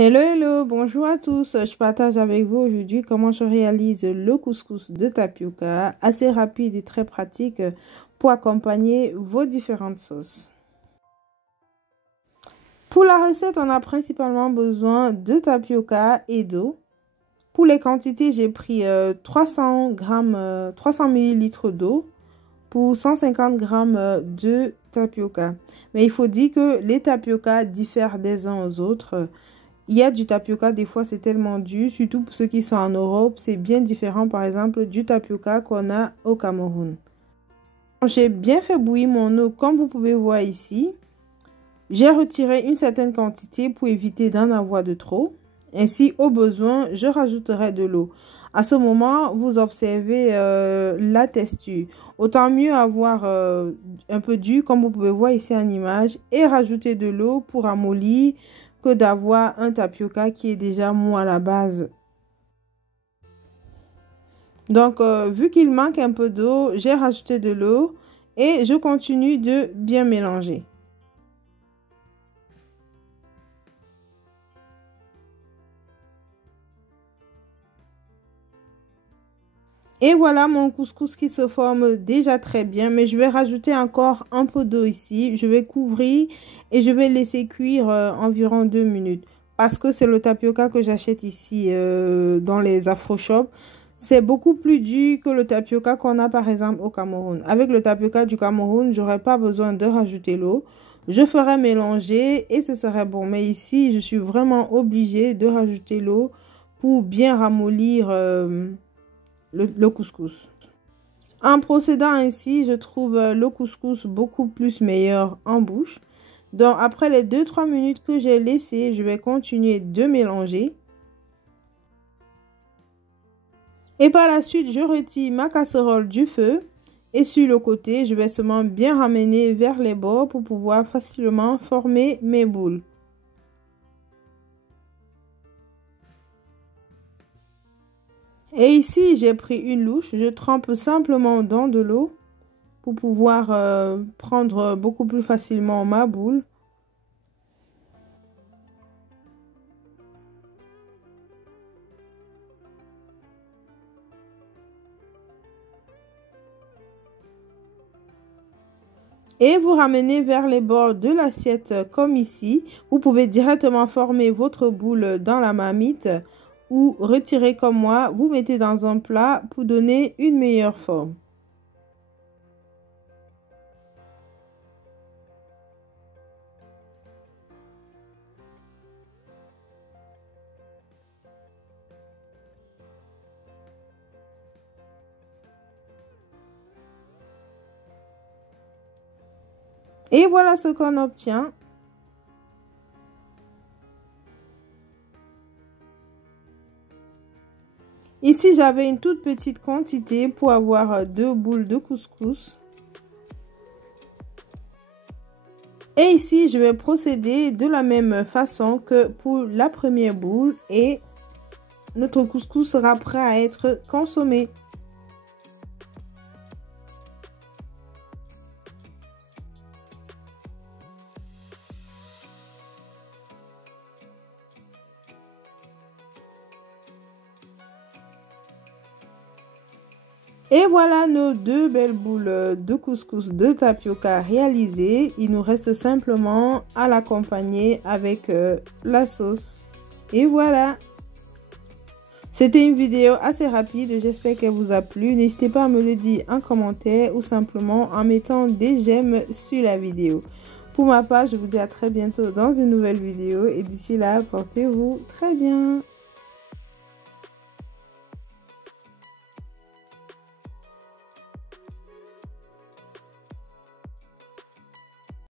Hello, hello, bonjour à tous. Je partage avec vous aujourd'hui comment je réalise le couscous de tapioca, assez rapide et très pratique pour accompagner vos différentes sauces. Pour la recette, on a principalement besoin de tapioca et d'eau. Pour les quantités, j'ai pris 300 ml d'eau pour 150 g de tapioca. Mais il faut dire que les tapioca diffèrent des uns aux autres. Il y a du tapioca, des fois c'est tellement dur, surtout pour ceux qui sont en Europe, c'est bien différent par exemple du tapioca qu'on a au Cameroun. J'ai bien fait bouillir mon eau comme vous pouvez voir ici. J'ai retiré une certaine quantité pour éviter d'en avoir de trop. Ainsi, au besoin, je rajouterai de l'eau. À ce moment, vous observez la texture. Autant mieux avoir un peu dur, comme vous pouvez voir ici en image, et rajouter de l'eau pour amollir que d'avoir un tapioca qui est déjà mou à la base. Donc, vu qu'il manque un peu d'eau, j'ai rajouté de l'eau et je continue de bien mélanger. Et voilà mon couscous qui se forme déjà très bien. Mais je vais rajouter encore un peu d'eau ici. Je vais couvrir et je vais laisser cuire environ 2 minutes. Parce que c'est le tapioca que j'achète ici dans les Afro-Shop. C'est beaucoup plus dur que le tapioca qu'on a par exemple au Cameroun. Avec le tapioca du Cameroun, j'aurais pas besoin de rajouter l'eau. Je ferai mélanger et ce serait bon. Mais ici, je suis vraiment obligée de rajouter l'eau pour bien ramollir le couscous. En procédant ainsi, je trouve le couscous beaucoup plus meilleur en bouche. Donc après les 2-3 minutes que j'ai laissé, je vais continuer de mélanger. Et par la suite, je retire ma casserole du feu. Et sur le côté, je vais seulement bien ramener vers les bords pour pouvoir facilement former mes boules. Et ici, j'ai pris une louche. Je trempe simplement dans de l'eau pour pouvoir prendre beaucoup plus facilement ma boule. Et vous ramenez vers les bords de l'assiette comme ici. Vous pouvez directement former votre boule dans la marmite ou retirer comme moi. Vous mettez dans un plat pour donner une meilleure forme. Et voilà ce qu'on obtient. Ici, j'avais une toute petite quantité pour avoir 2 boules de couscous. Et ici, je vais procéder de la même façon que pour la première boule et notre couscous sera prêt à être consommé. Et voilà nos 2 belles boules de couscous de tapioca réalisées. Il nous reste simplement à l'accompagner avec la sauce. Et voilà. C'était une vidéo assez rapide. J'espère qu'elle vous a plu. N'hésitez pas à me le dire en commentaire ou simplement en mettant des j'aime sur la vidéo. Pour ma part, je vous dis à très bientôt dans une nouvelle vidéo. Et d'ici là, portez-vous très bien.